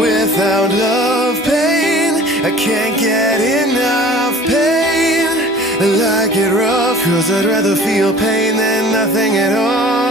Without love, pain, I can't get enough pain. I like it rough, cause I'd rather feel pain than nothing at all.